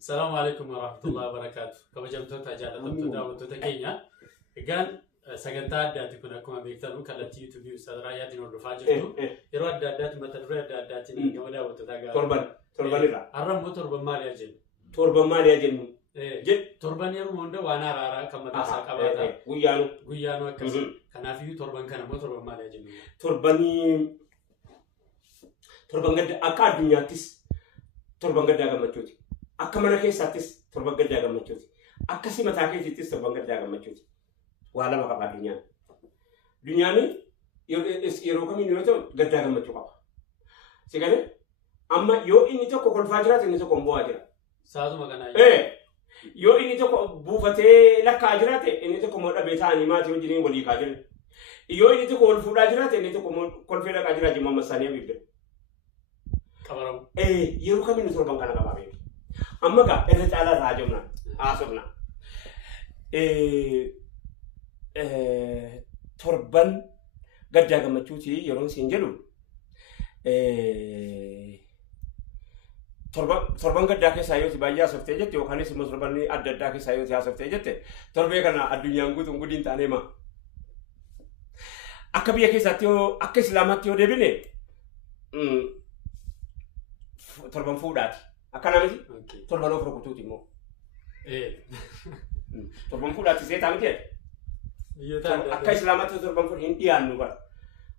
السلام عليكم ورحمة الله وبركاته. كما جمتوا تجارة تداول تكينيا. كان سجنتا دات يكون أكون بيكترون كلا تيوتيوب يستدرا ياتين الرفاجة. يروح دات ما تدري دات تني كما داول تداعا. تربان لا. أرم مو تربان مالي أجن. تربان مالي أجن. جد تربان يرو موندا وانا رارا كما تسا كباتا. غيانو كسر. كنا فيه تربان كنا مو تربان مالي أجن. تربان قد أكاد نياتيس. تربان قد أعمل مجهود. أكمل كي ساتيس تربان قد أعمل مجهود. أكسي متاكي تيس تربان قد أعمل مجهود. وعلى ما كبار الدنيا ني يروكم ينوتو قد أعمل مجهود. سيكله أما يو إني تو كل فاجرات إني تو كم بواجرة. سازو مكانه. يو إني تو بوفته لا كاجرات إني تو كم ودا بيتاني ما تيجي جنين ولي كاجر. يو إني تو كل فولاجرات إني تو كل فيلا كاجرات جمع مسانية بيبدأ. كبارم. يروكم ينوتو تربان كنا كبار. أما كا إذا تعالى راجمنا آسفنا. تربان قد أعمل مجهود يرون سينجلو. تربان قد داك سايوتي بايا سفتة جت وكاني سمو ترباني أد داك سايوتي سفتة جت تربيه كنا الدنيا نقودين تاني ما أكبر كيساتيو أكسلاماتيو دبني تربان فودات أكنا مزي تربان أوفر كتوتي مو تربان فودات سيتا مجد أكسلاماتيو تربان فود هنديان نوبر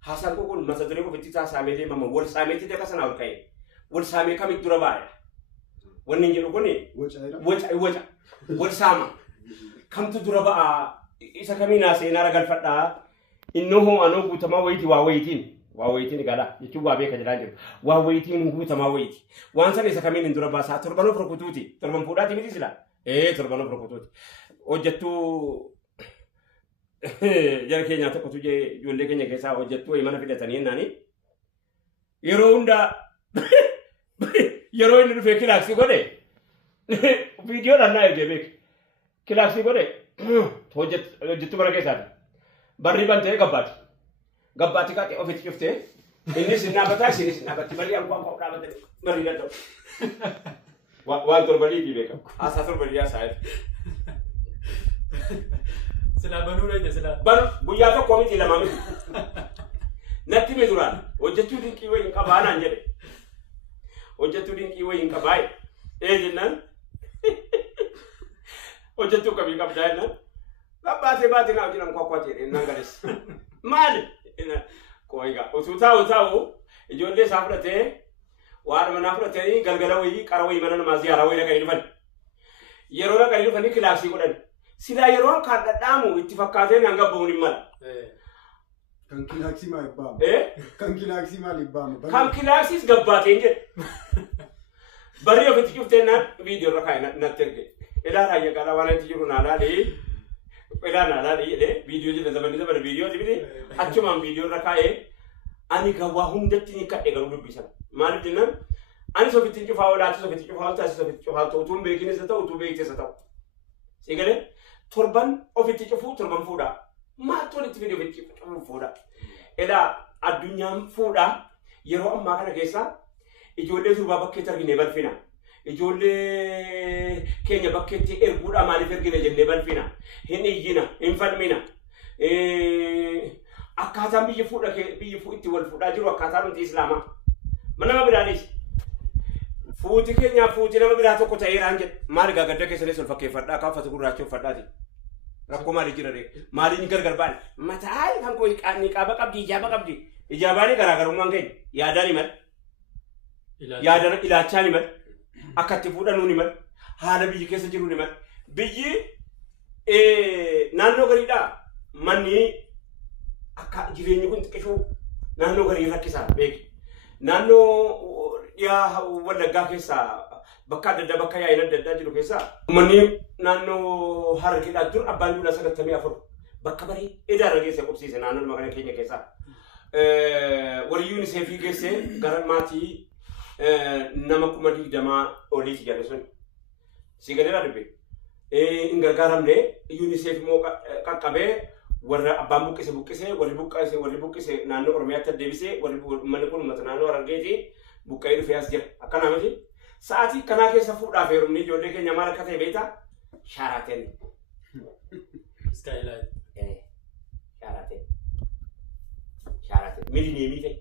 hasan ko kun masadre ko fitita samede mama wol samete de kasana wal kay wol same kam dura baaya wonni ngido goni wocha wol sama kam to dura ba isa kamina se na ragal fadda innahu anoku tama wayti wa waytin gala yitu wa be ka jalaje wa waytin ngu tama wayti wansa isa kamina dura ba sa turbano prokututi turban fudati miti sila turbano prokututi ojjatu jara kenya tokko tuje jolle kenya keessa hojjettu imana fidatanii nani yeroo hunda yeroo inni dhufe kilaaksi godhe video dhaan naa eegee beek kilaaksi godhe hojjettu bara keessaati barri bantee gabbaati kaate ofitti cuftee innis naabataa isinis naabatti barri ankwaan kwaa dhaabate barri gadda'u waan torbaliitii beeka haasaa torbalii haasaa'eef سلا بنورة إذا سلا. بيا تو كوميدي لما مي. نتي مدوران. وجدتوا دين كيوي إنك بانا نجري. وجدتوا دين كيوي إنك باي. جنان. وجدتوا كبي كبداينا. لا باتي ناوجينا مكوكوتي نانغاريس. مال. كويغا. وتاو. يجولي سافرته. وارم نافرته ني غلغلوي كاروي منن مازي اراوي لك يدفن. يرونا كايدفن كلاسي كودن. سيدا يروان كان دامو اتفاقاتين anga bawni mal kan kilaksi ma ibam kan kilaksi ma libam kan kilaksi gabbaate nje bari yo fiti kuftena video rakay na terge ila raya kala wana tijiru nala le ila nala le video je zaman video je achuma video rakay ani ga wa hundati ni kadde garu bisa mal dinan ani so fiti ju fawla so fiti ju fawta so fiti ju fawta tumbe kini sata tumbe ite sata sigale turban ofitti cufu turban fuda ma tolitti video ofitti cufu fuda ila addunyaan fuda yeroo amma kana keessa ijoollee turba bakkee targine balfina ijoollee keenya bakkeetti erguudha maaliif ergine jennee balfina hin iyyina hin falmina akkaataan biyyi fuu itti wal fuudhaa jiru akkaataan nuti islaamaa mana nama biraanis fuuti keenya fuuti nama biraa tokko ta'eeraan jedhe maali gaagadda keessanis ol fakkeeffadhaa kaafatu gurraachuu uffadhaati rakkoo maali jirare maaliin gargar baan mataa kan koo niqaaba qabdi ijaabaani garaagarummaan keenya yaadaan himal yaadaan ilaachaan himal akkatti fuudhanuu himal haala biyyi keessa jiru himal biyyi naannoo gariidhaa manni akka jireenyi kun xiqqishuu naannoo garii rakkisaa beeki naannoo yaa wallaggaa keessaa bakka adda bakka yaa'in adda jiru keessaa manni naannoo harkiidhaa dur abbaan duudhaa 94 bakka barii edaarra geesse qubsiise naannoo magaalaa keenya keessaa warri UNICEF geesse gara maatii nama 20 oliiti jedhe sun si gadeera dubbe in gargaaramne UNICEF immoo qaqqabee warra abbaan buqqise warri buqqise naannoo Oromiyaatti deebisee warri manni kun uummata naannoo Harargeeti buqqee dhufee as jira akkana miti Sa'aatii kanaa keessa fuudhaaf heerumni ijoollee keenya maal akka ta'e beektaa? Shaaraateen. Skyline. Shaaraateen. Shaaraateen. Milineemii ta'e.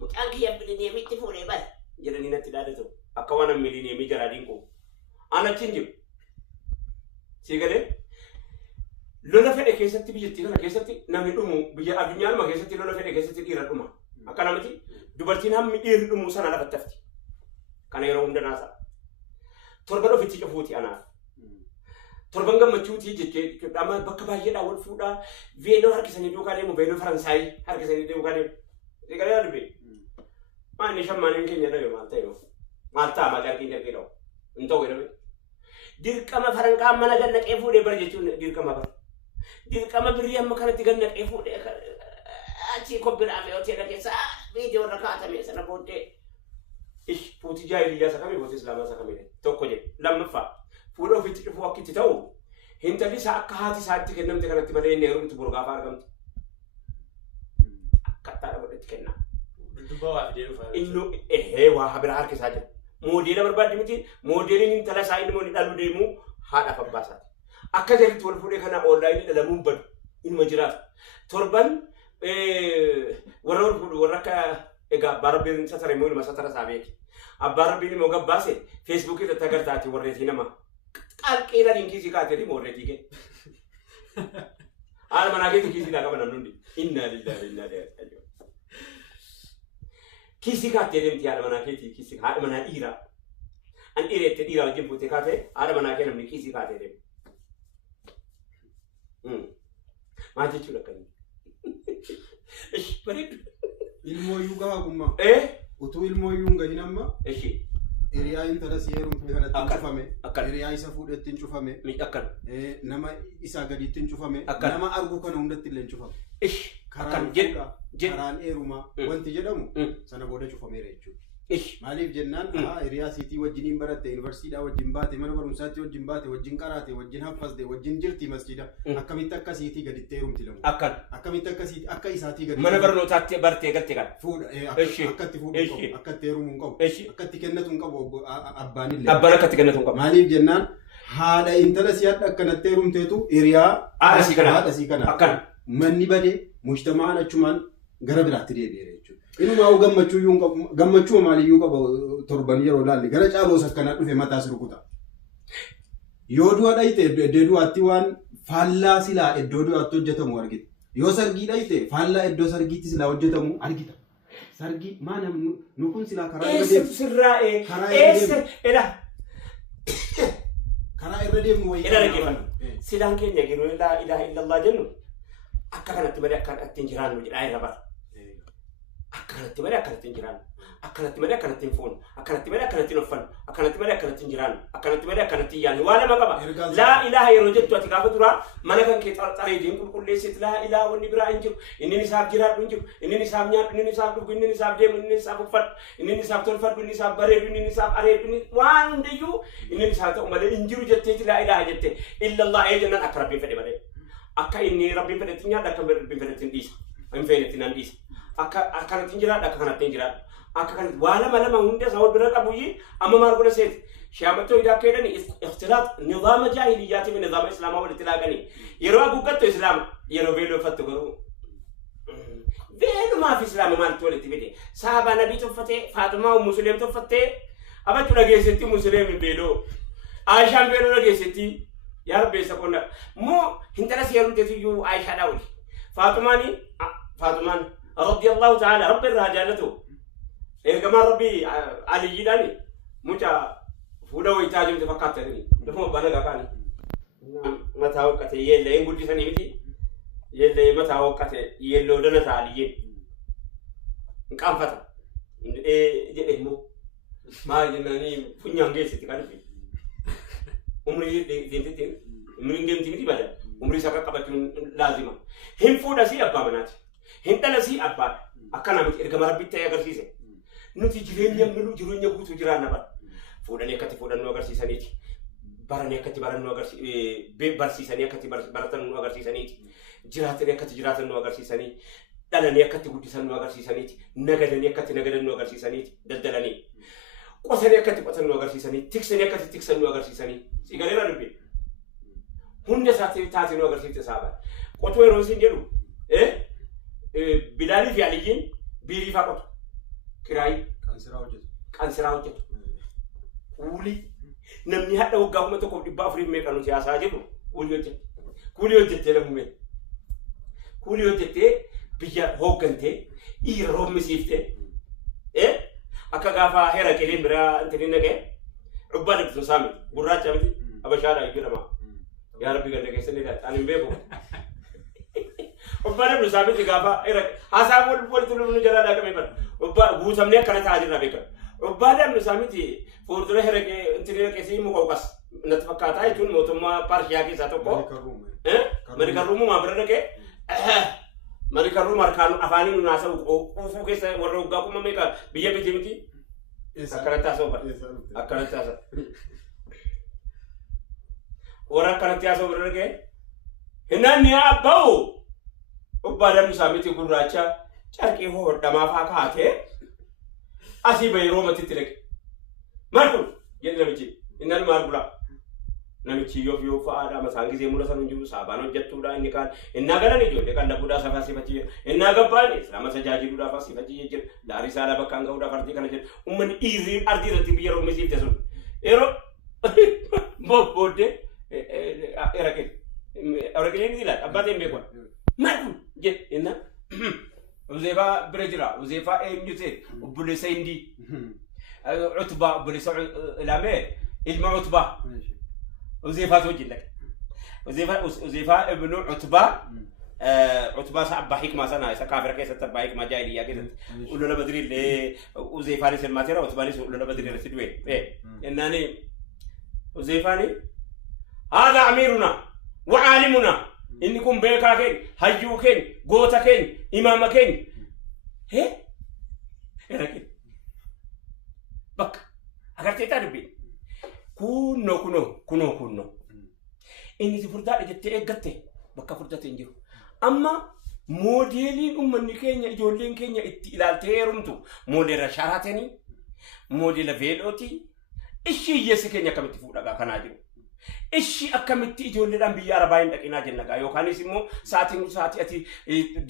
Mucaan kiyya milineemiitti fuudhee bara jedhanii natti dhaadatu. Akka waan milineemii jaraadiin kun. Aan achiin jiru. Sii galee? Lola fedhe keessatti biyyattii kana keessatti namni dhumu biyya addunyaanuma keessatti lola fedhe keessatti dhiira dhuma. Akka namatti dubartiin hammi dhiirri dhumu sana lafatti hafti. Kana yeroo hunda naasaa. Torban ofitti cufuuti anaaf. Torban gammachuuti jettee amma bakka baay'eedhaan wal fuudhaa veenoo harkisanii duukaa deemu veenoo Faransaayii harkisanii duukaa deemu. Eegalee yaa dubbii. Maanni shammaaniin keenya dhabe maal ta'e maal ta'a maal arginu arginu dhabu. Hin ta'u jedhame. Dirqama faranqaa mana gannaqee fuudhee bara jechuun dirqama bara. Dirqama birrii amma kanatti gannaqee fuudhee achi kobbiraaf hoteela keessa viidiyoo irra kaa'atame sana booddee. Puutii jaahiliyyaa isa kamii puutii islaamaa isa kamii tokko jedhe lammaffaa fuudha ofitti dhufuu akka itti ta'u hintalli isaa akka haati isaatti kennamte kanatti malee inni heerumti burgaafaa argamti. Akkaataa godhatti kennaa. Dubbaa waa fidee dhufa. Inni waa biraa harkisaa jira. Moodeela barbaadde miti moodeeliin intala isaa inni mooni dhaluu deemu haadhaaf abbaa isaati. Akka jaritti wal fuudhee kana oonlaayinii dhalamuun badu inuma jiraata. Torban warra wal fuudhu warra akka egaa abbaa rabbiin satara immoo ilma satara isaa beeki. Abbaa rabbiin immoo gabbaase feesbuukii irratti agartaati warreetii nama. Qalqeedhaan hin kiisii kaatee dhimma warreetii kee. Haala manaa keetii kiisii dhaa qaba namni hundi. Innaa lillahi innaa ilaihi. Kiisii kaatee deemti haadha manaa keetii kiisii haadha manaa dhiiraa. An dhiireetti dhiiraa wajjin fuutee kaatee haadha manaa kee namni kiisii kaatee deemu. Maal jechuudha akkanii? Bareedu. Ilmooyyuu gahaa gummaa. Utuu ilmooyyuu hin gahin amma. Hiriyaa intala si heerumte kanatti hin cufame. Hiriyaa isa fuudhetti hin cufame. Nama isaa gadiitti hin cufame. Nama argu kana hundatti illee hin cufame. Karaan fuudhaa, karaan heerumaa wanti jedhamu sana booda cufameera jechuudha. Maaliif jennaan hiriyaa siitii wajjiniin baratte yuunivarsiitiidhaa wajjin baate mana barumsaatti wajjin baate wajjin qaraate wajjin haffasde wajjin jirti masjida akkamitti akka siitii gaditti heerumti lamu. Akkamitti akka siitii akka isaatii gaditti. Mana barnootaatti bartee galte kan. Fuudha akkatti fuudhu qabu akkatti heerumuu hin qabu akkatti kennatu hin qabu abbaan illee. Abbaan akkatti kennatu hin qabu. Maaliif jennaan haadha intala si hadha akkanatti heerumteetu hiriyaa haadha sii kana. Akkana. Manni badee mujtamaan achumaan gara biraatti deebi'eera jechuudha. Inumaa gammachuu maaliyyuu qaba torban yeroo laalle gara caaloos akkanaa dhufe mataas rukuta. Yoo du'a dhayite iddoo du'aatti waan faallaa silaa iddoo du'aatti hojjetamu argita. Yoo sargii dhayite faallaa iddoo sargiitti silaa hojjetamu argita. Sargii maa namni nu kun silaa karaa irra deemu. Sirraa'ee. Karaa irra deemu wayii. Ila dhaggeeffannu. Silaan keenya yeroo ilaaha illallah jennu akka kanatti malee akka ittiin jiraannu jedhaa irra bara. Akka kanatti malee akka ittiin jiraannu. Akkanatti malee akkanatti hin fuunu. Akkanatti malee akkanatti hin uffannu. Akkanatti malee akkanatti hin jiraannu. Akkanatti malee akkanatti hin yaadnu. Waa lama qaba. Laa ilaaha yeroo jettu ati gaafa duraa mana kan kee xareediin qulqulleessitu laa ilaaha wanni biraa hin jiru. Inni isaaf jiraadhu hin jiru. Inni isaaf nyaadhu. Inni isaaf dhugu. Inni isaaf deemu. Inni isaaf uffadhu. Inni isaaf tolfadhu. Inni isaaf bareedu. Inni isaaf areedu. Waan hundayyuu inni isaaf ta'u malee hin jiru jetteeti laa ilaaha jette. Illallah jennaan akka rabbiin fedhe malee. Akka inni rabbiin fedhetti nyaadha akka rabbiin fedhetti hin dhiisa. Hin fedhetti nan dhiisa. Akkanatti hin jiraadha akka kanatti hin jiraadha. Akka kanatti waa lama hunda isaa wal bira qabuyyi amma maal godha seeti. Shaamatoo idaa keedani ikhtilaat nizaama jaahiliyyaati fi nizaama islaamaa walitti laaqanii. Yeroo haguuggattu islaama yeroo beeloffattu garuu beelumaaf islaama maaltu walitti fide. Sahabaa nabii tuffatee Faatumaa Musliim tuffattee abachuu dhageessetti Musliim beeloo. Aishaan beeloo dhageessetti yaa rabbeessa qonna. Moo hintala seerumteetu iyyuu Aishaadhaa wali. Faatumaan radiyallahu ta'ala rabbi irraa jaallatu. Ergamaa rabbii aliyyiidhaani mucha fuudha wayitaa jirtu fakkaatanii dhufuma abbaan nagaa kaani. Mataa hoqqate yeellee hin guddisanii miti. Yeellee mataa hoqqate yeelloo dana ta'a aliyyeen. Hin qaanfata. Jedhe immoo maal jennaanii funyaan geessitti kan dhufe. Umrii deemtetti umriin deemti miti bada. Umrii isaa qaqqabachuun laazima. Hin fuudhasii abbaa manaati. Hin dhalasii abbaadha. Akkana miti ergama rabbitti ta'ee agarsiise. Nuti jireenya guutuu jiraanna bara. Fuudhanii akkatti fuudhannuu agarsiisaniiti. Baranii akkatti barannuu barsiisanii akkatti baratannuu agarsiisaniiti. Jiraatanii akkatti jiraatannuu agarsiisanii. Dhalanii akkatti guddisannuu agarsiisaniiti. Nagadanii akkatti nagadannuu agarsiisaniiti. Daldalanii. qotanii akkatti qotan nu agarsiisanii tiksanii akkatti tiksan nu agarsiisanii si galeera dubbi hunda isaatti taatee nu agarsiifte saaba qotuu yeroo isin jedhu Bilaali fi Aliyyiin biirii faa qotu kiraayii qansiraa hojjetu kuulii namni hadha waggaa 1,400 meeqa nuti haasaa jedhu kuulii hojjettee lamume kuulii hojjettee biyya hooggantee dhiira roommisiiftee akka gaafa heera keleen biraa intini naqee cubbaa dabbisu saami gurraacha miti abashaadha jedhama yaa rabbi ganda keessanii dha ani hin beeku cubbaa dabbisu saamiti gaafa heera haasaa walitti lubnu jalaa dhaaqame bara cubbaa guutamnee akkana ta'aa jirra beeka cubbaa dabbisu saamiti fuuldura heera intini naqeesii muqawqas natti fakkaataa jechuun mootummaa Parshiyaa keessaa tokko Ameerikaan ruumuu maa bira naqee Amerika rumah kan afani nunasa ufu kesa warra waggaa 1,000 meeqa biyya biti miti akkanatti haasa'u akkanatti haasa'u warra akkanatti haasa'u bira dhaqee hinnaanni abba'u ubbaa dammi isaa miti gurraacha carqii hodhamaa faa kaatee asii bahee roomatitti dhaqe maal kun jedhe namichi innaan maal bulaa namichi yoo fa'aadha masaan gisee mul'atan hin jiru saabaan hojjettuudha inni kaan innaa galanii ijoollee kan labuudhaa safaa sifachi innaa gabbaan islaama tajaajiluudhaaf sifachi jira daarii saalaa bakkaan ga'uudhaaf ardii kana jedhu uummanni dhiirri ardii irratti biyya roomisiifte sun yeroo booddee eraqee ni ilaala abbaatiin beekuun maal kun jedhe innaa Uzeefaa bira jira Uzeefaa eenyu ta'e obboleessa Hindii Utbaa obboleessa Ilaamee ilma Utbaa Uzeefaa توجي لك وزيفا ابن عتبة عتبة صعب حكمة سنة سكابر كيسة تبع حكمة جاهلية كده قولوا له بدري اللي وزيفا نسل ماتيرا عتبة نسل قولوا له بدري رسدوي إنني وزيفاني هذا أميرنا وعالمنا إنكم بيكاكين هجوكين غوتاكين إمامكين هي ركين بك أكرتي تربي kuno inni si furdaadha jettee eeggatte bakka furdate hin jiru amma moodeliin ummanni keenya ijoolleen keenya itti ilaaltee heerumtu moodela Sharaatanii moodela Veelooti ishii hiyyeessi keenya akkamitti fuudhagaa kanaa jiru ishii akkamitti ijoolleedhaan biyya Arabaa hin dhaqinaa jennagaa yookaanis immoo sa'aatiin sa'aatii ati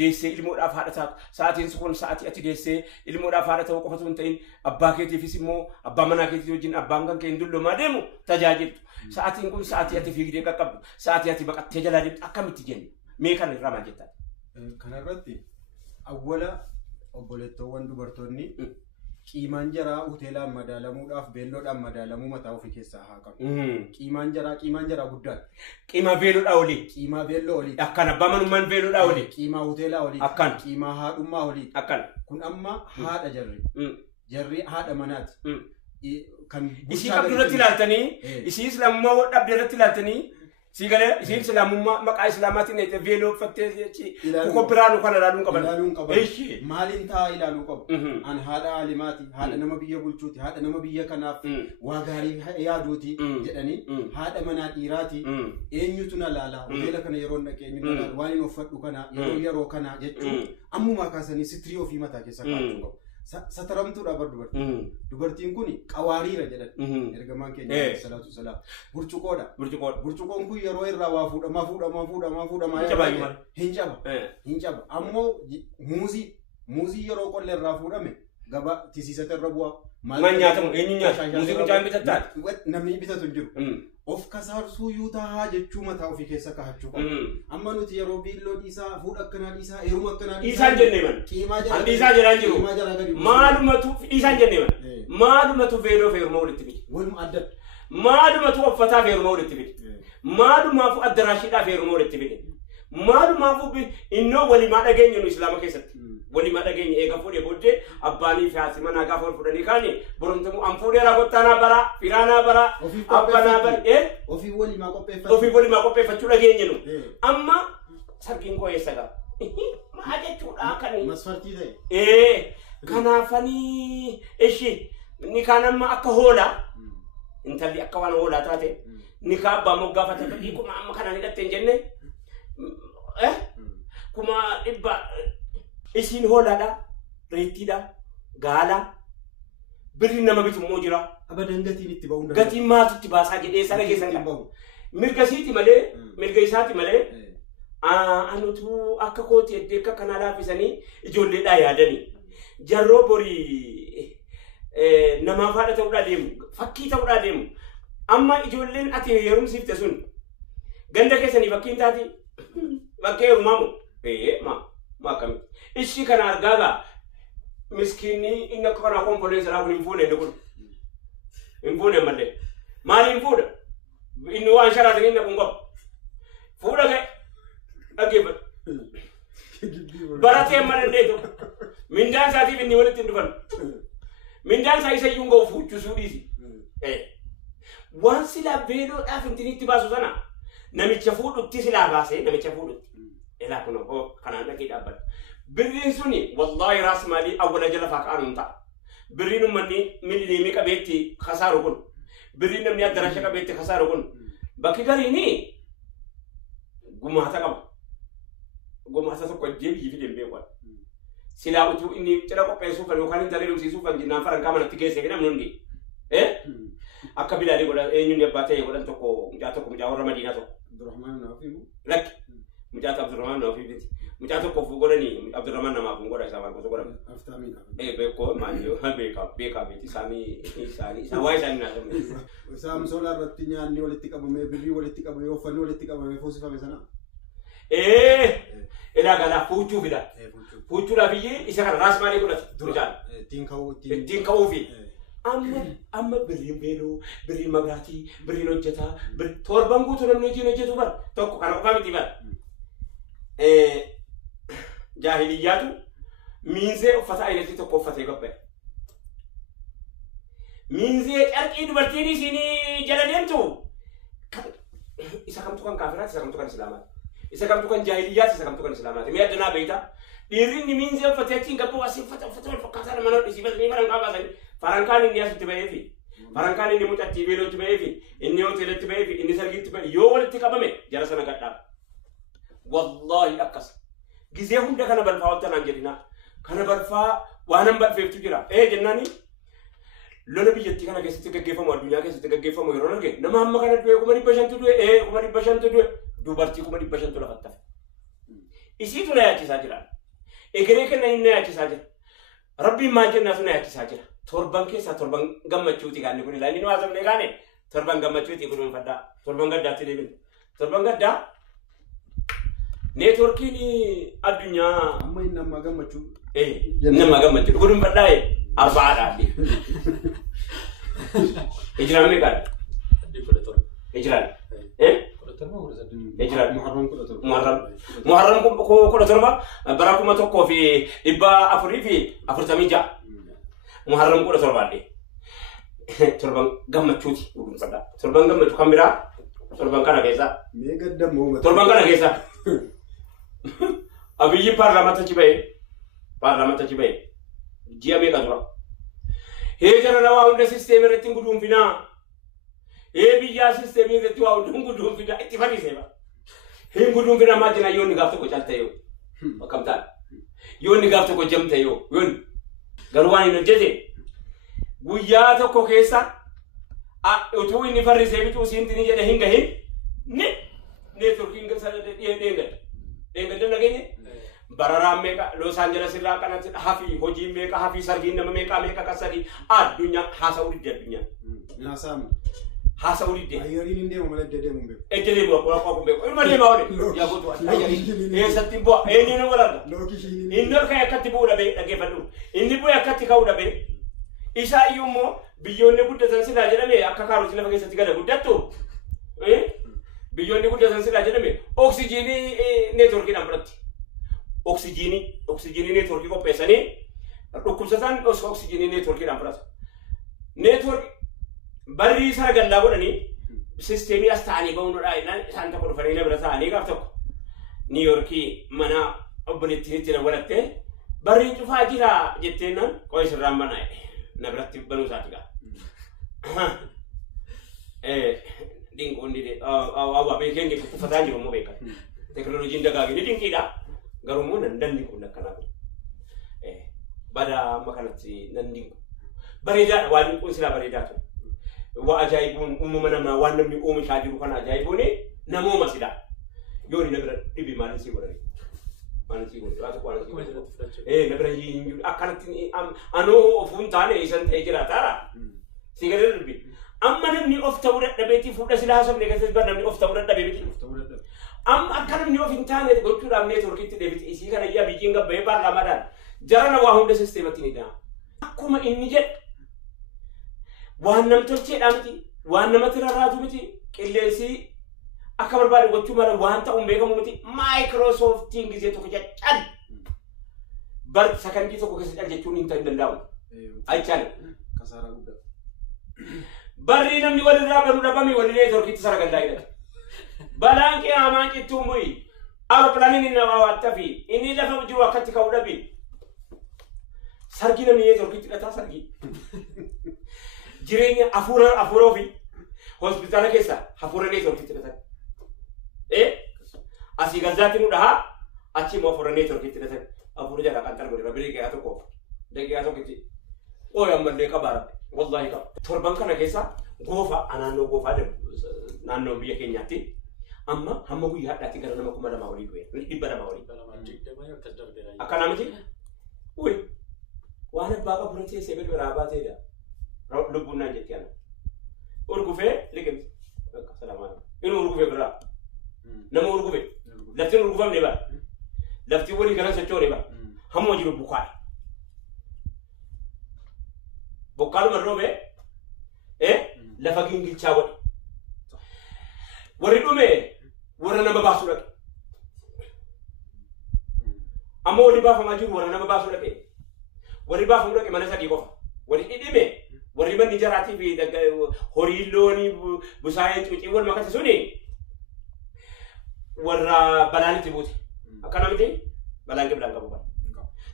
deessee ilmoodhaaf haadha taatu sa'aatiin kun sa'aatii ati deessee ilmoodhaaf haadha ta'uu qofatu hin ta'in abbaa keetiifis immoo abbaa manaa keetii wajjin abbaan kan kee hin dulloomaa deemu tajaajiltu sa'aatiin kun sa'aatii ati fiigdee qaqqabdu sa'aatii ati baqattee jalaa deemtu akkamitti jenna mee kana irraa maal jettaa kanarratti awwala obboleettoowwan dubartoonni qiimaan jaraa hoteelaan madaalamuudhaaf beelloodhaan madaalamuu mataa ofii keessaa haa qabu. Qiimaan jaraa guddaan. Qiimaa beelloodhaa olii. Qiimaa beelloo olii. Akkan abbaa manummaan beelloodhaa olii. Qiimaa hoteelaa olii. Akkan. Qiimaa haadhummaa olii. Akkan. Kun amma haadha jarri. Jarri haadha manaati. Kan isii qabdurratti ilaaltanii isii islaamummaa dhabdeerratti ilaaltanii Sigale isin Islamummaa maqaa Islaamaatiin veeloo uffattee kuko biraan kana ilaaluun qaban. Eeshi maaliin ta'a ilaaluu qabu. An haadha alimaati, haadha nama biyya bulchuuti, haadha nama biyya kanaaf waa gaarii yaaduuti jedhanii haadha manaa dhiiraati. Eenyutu na laala hoteela kana yeroo dhaqee eenyu na laala waan hin uffadhu kana yeroo kana jechuun ammumaa kaasanii sitirii ofii mataa keessa kaa'achuu qabu. Sataramtuudha bar dubartiin kun qawaariira jedhan ergamaan keenya salaatu salaam burcuqoodha burcuqoon kun yeroo irraa waa fuudhamaa hin caba ammoo muuzii yeroo qolle irraa fuudhame gaba tisiisata irra bu'a maal nyaatamu eenyu nyaata muuzii kun caan bitattaati namni bitatu hin jiru of kasaarsuu yuutaa jechuu mataa ofii keessa kahachuu qabu amma nuti yeroo biilloo dhiisaa fuudha akkanaa dhiisaa heeruma akkanaa dhiisaan jennee man dhiisaa jedhaan jiru maalumatu dhiisaan jennee man maalumatu veeloo feeruma walitti fide waluma adda maalumatu uffataa feeruma walitti fide maalumaafu addaraashiidhaa feeruma walitti fide maalumaafu innoo walimaa dhageenya nu islaama keessatti walimaa dhageenya eega fuudhee booddee abbaanii fi haati manaa gaafa wal fuudhanii kaane boromtamu an fuudheeraa kottaanaa bara firaanaa bara abbanaa bara ofii walimaa qopheeffachuu dhageenya nu amma sargiin koo eessa gaa maa jechuudha kani masfartii ta'e kanaafanii ishi ni kaan amma akka hoolaa intalli akka waan hoolaa taate ni kaa abbaa moggaafate badii kuma amma kanaan hidhatte hin jenne kuma dhibba isin hoolaadha reettiidha gaala birri nama bitu immoo jira. Abadan gatiin itti ba'uu danda'a. Gatiin maatu itti baasaa jedhee sana keessan qaba. Mirga isiiti malee mirga isaati malee anutu akka kooti eddee akka kanaa laafisanii ijoolleedhaa yaadanii. Jarroo borii namaaf haadha ta'uudhaa deemu fakkii ta'uudhaa deemu. Amma ijoolleen ati heerumsiifte sun ganda keessanii fakkiin taati bakkee heerumamu maa akkamitti. Ishii kana argaagaa miskiinni inni akka kanaa kompoleessa laa kun hin fuune inni kun hin fuune malee maali hin fuudha inni waan sharaatan inni kun qabu fuudha ga'e dhaggeeffatu baratee amma danda'e tokko mindaan isaatiif inni walitti hin dhufan mindaan isaa isa iyyuu ga'u fuuchisuu dhiisi waan silaa beeloodhaaf intinitti baasu sana namicha fuudhutti silaa baasee namicha fuudhutti ilaa kun kanaan dhaqee dhaabbata. Birriin suni wallahi raas maalii awwala jala faaqaan ta'a. Birriin uummanni miliyoonii qabeetti kasaaru kun birriin namni addarasha qabeetti kasaaru kun bakki gariini gumaata qaba. Gumaata tokko deebii fi deemee qaba. Silaa utuu inni cira qopheessuuf kan yookaan intallee dhumsiisuuf kan jinnaan farankaa manatti geessee namni hundi. Akka bilaalee godhan eenyuun abbaa ta'e godhan tokko mucaa warra Madiinaa tokko. Abdurrahmaan naaf himu. Lakki mucaa Abdurrahmaan naaf himti. Mucaa tokko godhanii Abdurrahmaan namaaf hin godha isaa maal gosa godhama. Aftaamiin. Beekoo maalloo beekaa beeti isaanii waa isaanii naasofne. Isaan soolaa irratti nyaanni walitti qabamee birrii walitti qabamee uffanni walitti qabamee foosifame sana. Ilaa galaa fuuchuu fida. Fuuchuudhaaf iyyee isa kana raas maalii godhata. Ittiin ka'uufi. Amma birriin beeloo, birriin mabraatii, birriin hojjetaa, torban guutuu namni hojiin hojjetu bara tokko kana qofaa miti bara. Jaahiliyyaatu miinzee uffata ayinatii tokko uffatee gabba'e. Miinzee carqii dubartiin isinii jala deemtu isa kamtu kan kaafiraati isa kamtu kan islaamaati. Isa kamtu kan jaahiliyyaati isa kamtu kan islaamaati. Mee addanaa beektaa dhiirri miinzee uffatee achiin gabba'u asii uffata wal fakkaataa nama nama dhisiifatanii farankaa baasanii farankaan inni asitti ba'eefi farankaan inni mucattii beelootti ba'eefi inni hoteelatti ba'eefi inni sargiitti ba'e yoo walitti qabame jara sana gadhaaba. Wallahi akkas. Gizee hunda kana balfaa wanta naan jedhina. Kana balfaa waanan balfeeftu jira. Jennaani lola biyyattii kana keessatti gaggeeffamu addunyaa keessatti gaggeeffamu yeroo arge nama amma kana du'e 500 du'e 500 du'e dubartii 500 lafatti hafe. Isiitu na yaachisaa jira. Egeree kenna inni na yaachisaa jira. Rabbiin maal jennaatu na yaachisaa jira. Torban keessa torban gammachuuti gaanni kun ilaani nu haasofne gaane torban gammachuuti kunuunfadhaa. Torban gaddaatti deebina. Torban gaddaa neetworkiin addunyaa amma inni nama gammachuu nama gammachuu kunuunfadhaa arbaadhaa. Ijiraan meeqaadha? Ijiraan. Ijiraan. Muharram 17 bara 1446. Muharram 17 torban gammachuuti kunuunfadhaa. Torban gammachuu kan biraa torban kana keessa. Mee gaddamoo torban kana keessa. Abiyyi paarlaamata achi ba'e ji'a meeqa tura? Jara waa hunda sisteemii irratti hin guduunfinaa. Biyyaa sisteemii irratti waa hunda hin guduunfinaa itti fadhiisee ba. Hin guduunfinaa maa jenna yoo inni gaaf tokko caaltee yoo akkam ta'a. Yoo inni gaaf tokko jamtee yoo garuu waan hin hojjete guyyaa tokko keessa utuu inni farrisee bituu siintinii jedhe hin gahin neetworkiin dheengadda nageenye bararaan meeqa Los Angeles irraa kanatti hafi hojiin meeqa hafi sargiin nama meeqa kasadi addunyaa haasa'uu didde addunyaa. Haasa'uu didde. Ayyariin hin deemu malee deemu hin beeku. Ejja deemu akkuma beeku. Ilma deemaa oole. Yaa gootu ayyariin eessatti bu'a eenyuun walarga. Inni ol ka'e akkatti bu'uu dhabee dhaggeeffadhu. Inni bu'e akkatti ka'uu dhabee. Isaa iyyuu immoo biyyoonni guddatan silaa jedhame akka kaarotii lafa keessatti gada guddattu. Biyyoonni guddatan silaa jedhame oksijiinii neetworkiidhaan fudhatti. Oksijiinii neetworkii qopheessanii dhukkubsataan oksijiinii neetworkiidhaan fudhatu. Neetwork barrii sana gallaa godhanii sisteemii as ta'anii ba'uunidha. Isaan tokko dhufanii na bira ta'anii gaaf tokko Niiyorkii mana obboleettiitti na godhattee barriin cufaa jira jetteen nan qo'ee sirraan banaa na biratti banuu isaati gaa. Dinquun awwaa beekeen uffataa jiru immoo beekan. Teknooloojiin dagaagee ni dinqiidha. Garuu nan dinqu akkanaa kun. Bada amma kanatti nan dinqu. bareedaadha waan kun silaa bareedaa ture. Waa ajaa'ibuun uumama namaa waan namni oomishaa jiru kana ajaa'ibuun namooma silaa. Yoo ni bira dhibi maaliin si godhani. Maaliin si godhani waa tokko waan si godhani. Na bira hin jiru akkanatti anoo ofuun taane isan ta'ee jiraataara. Si galee dubbi. Amma namni of ta'uu dadhabeetii fuudha silaa haasofne keessatti bara namni of ta'uu dadhabee miti. Amma akka namni of hin taane gochuudhaaf neetworkiitti deebite isii kana iyyaa biyyiin gabba'ee paarlaamaadhaan jarana waa hunda sisteematti ni dhaama. Akkuma inni jedhe waan namtolcheedhaa miti waan namatti rarraatu miti qilleensi akka barbaade gochuu mala waan ta'uun beekamu miti Maayikiroosooftiin gisee tokko jechaan bar sakandii tokko keessa cal jechuun hin danda'amu. Ayichaan kasaaraa guddaa. Barri namni walirraa baruu dhabame walii neetworkiitti saragandaa hidhate. Balaan kee hamaan cittuun bu'i. Aeroplaaniin inni nama waatta fi inni lafa jiru akkatti ka'uu dhabe. Sargi namni neetworkiitti hidhataa sargi. Jireenya hafuura ofii hospitaala keessa hafuura neetworkiitti hidhatan. Asii gazzaatti nu dhahaa achi immoo hafuura neetworkiitti hidhatan. Hafuura jalaa kan tarbu dira biree tokko daqiiqaa tokkitti ooyuu ammallee qabaara. Wallahi qaba. Torban kana keessa goofa naannoo goofaa naannoo biyya keenyaatti amma hamma guyyaa hadhaatti gara nama 2,000 olii du'e. 200 olii. Akkana miti? Uy waan abbaa qabu teessee biraa baateedha. Lubbuun naan jetti ana. Urgufee liqimti. Salaamaan. Inni urgufee biraa. Nama urgufe. Lafti urgufamne bara. Lafti walii galan sochoone bara. Hamma jiru bukaadha. Bokkaaluma roobee lafa gingilchaa godhe. Warri dhume warra nama baasuu dhaqe. Amma warri baafamaa jiru warra nama baasuu dhaqe. Warri baafamu dhaqe mana sadii qofa. Warri dhidhime warri manni jaraatii fi horii loonii busaayeen cuucii wal makate suni warra balaan itti buute. Akkana miti balaan qiblaan qabu bara.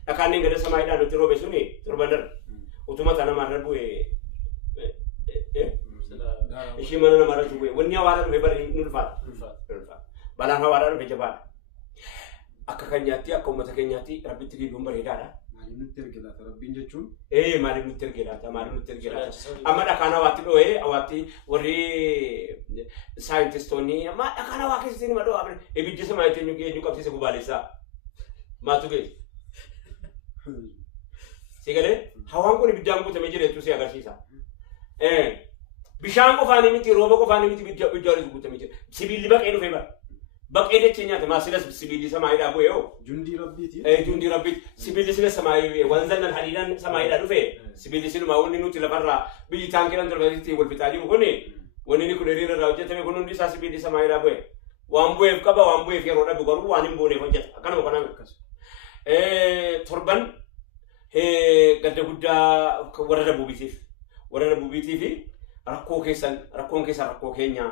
Dhakaanneen gada samaayiidhaan nutti roobe suni torban darbe. Utuma tanah marah buat, isi mana marah juga. Wanya waran lebar nulfat, balang waran berjabat. Akakan nyati, aku mata kenyati, rapi tiri lumbar hidara. Mari nutir gila, rapi jecun. Mari nutir gila, mari nutir gila. Amat akana awati doe, awati wari scientist ni, amat akana wakil sini mado apa? Ebit jasa mai tenu ke nyukap sisa kubalisa, matu ke. Segale, hawaan kun ibiddaan guutame jireetu si agarsiisa. Bishaan qofaanii miti, rooba qofaanii miti ibiddaan guutame jira. Sibiilli baqee dhufe bara. Baqee dachee nyaata maasilas sibiilli samaayidhaa bu'ee hoo. Jundii rabbiiti. Jundii rabbiiti. Sibiilli sila samaayii wanzannan hadiidhaan samaayidhaa dhufe. Sibiilli silumaa wanni nuti lafarraa biyyi taankiidhaan darbatitti wal fixaa jiru kuni wanni ni kun hiriira irraa hojjetame kun hundi isaa sibiilli samaayidhaa bu'e. Waan bu'eef qaba waan bu'eef yeroo dhabu garuu waan hin buuneef hojjeta. Akkanuma kanaan akkas. Torban gadda guddaa warra buubitiif rakkoon keessan rakkoo keenya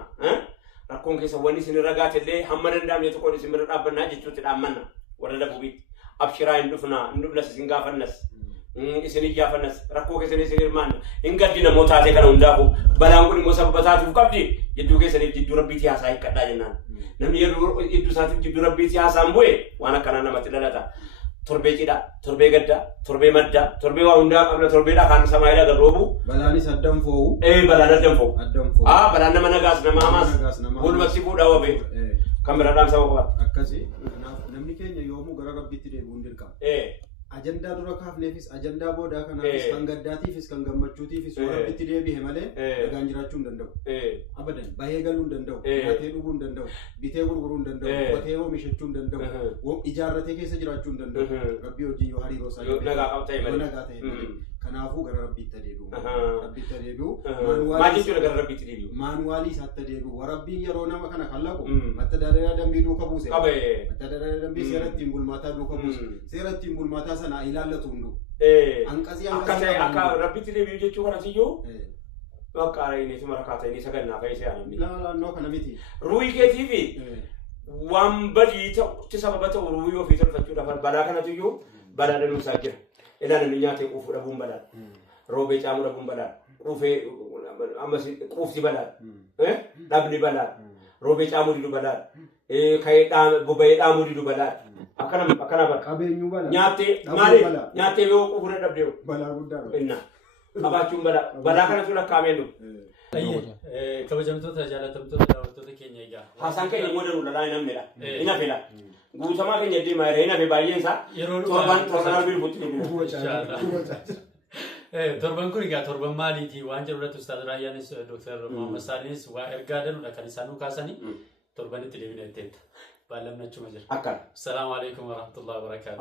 rakkoon keessan wanni isin ragaatellee hamma danda'amne tokkoon isin bira dhaabbannaa jechuutti dhaammanna warra buubiti abshiraa hin dhufnas isin gaafannas isin iyyafannas rakkoo keessan isin hirmaanna hin gaddi namoota taatee kana hundaafu balaan kun immoo sababa taatuuf qabdi jidduu keessaniif jidduu rabbiitii haasaa hiikkadhaa jennaan namni yeroo jidduu isaatiif jidduu rabbiitii haasaan bu'e waan akkanaa namatti dhalata. Torbee cidha, torbee gadda, torbee madda, torbee waa hundaa qabna, torbeedha kan samaayidha garroobu. Balaanis addaan fo'u. Balaan addaan fo'u. Addaan fo'u. Balaan nama nagaas nama hamaas. Walumatti fuudhaa wabe. Kan biraadhaan saba qabaata. Akkasii. Kanaaf namni keenya yoomuu gara rabbiitti deebi'uun dirqama. Ajandaa dura kaafneefis ajandaa boodaa kanaafis kan gaddaatiifis kan gammachuutiifis rabbitti deebi'e malee nagaan jiraachuu hin danda'u. Abadan bahee galuu hin danda'u. Nyaatee dhuguu hin danda'u. Bitee gurguruu hin danda'u. Qotee oomishachuu hin danda'u. Ijaarratee keessa jiraachuu hin danda'u. Rabbii wajjin yoo hariiroo isaa nagaa qabta'e malee. Nagaa ta'e malee. Kanaafuu gara rabbiitti deebi'u. Rabbiitti deebi'u. Maal jechuudha gara rabbiitti deebi'u? Maanuwaalii isaatti deebi'u. Rabbiin yeroo nama kana kallaqu matta dareeraa dambii duuka buuse. Matta dareeraa dambii seera ittiin bulmaataa duuka buuse. Seera ittiin bulmaataa sana ilaallatu hundu. Akka rabbiitti deebi'u jechuu kanasiyyuu bakka inni suma rakkaata inni sagannaa ka'ee se'anamni. Naannoo kana miti. Ruuyi keetiifi waan badii ta'utti sababa ta'u ruuyi ofii tolfachuudhaaf balaa kanatiyyuu balaa danuusaa jira. Ilaalan nyaatee quufuu dhabuun balaa. Roobee caamuu dhabuun balaa. Quufti balaa. Dhabni balaa. Roobee caamuu didu balaa. Boba'ee dhaamuu didu balaa. Akkana bara. Qabeenyuu balaa. Nyaattee maali? Nyaattee yoo quufuu dadhabdee. Balaa guddaa. Inna. Qabaachuun balaa kanatu lakkaa'amee nu. Kabajamtoota jaalatamtoota daawwattoota keenya egaa. Haasaan keenya immoo daruu lalaa hin hafnedha. Hin hafedha. Guutamaa keenya deemaa hin hafe baay'een isaa. Torban bilbuutti deebiin. Torban kun egaa torban maaliiti waan jedhu irratti Ustaaz Raayyaanis Dr. Muhammad Saalinis waa ergaa danudha kan isaan nu kaasanii torbanitti deebina itteetta. Baalamnachuma jira. Akkana. Assalaamu alaikum warahmatullahi wabarakatuh.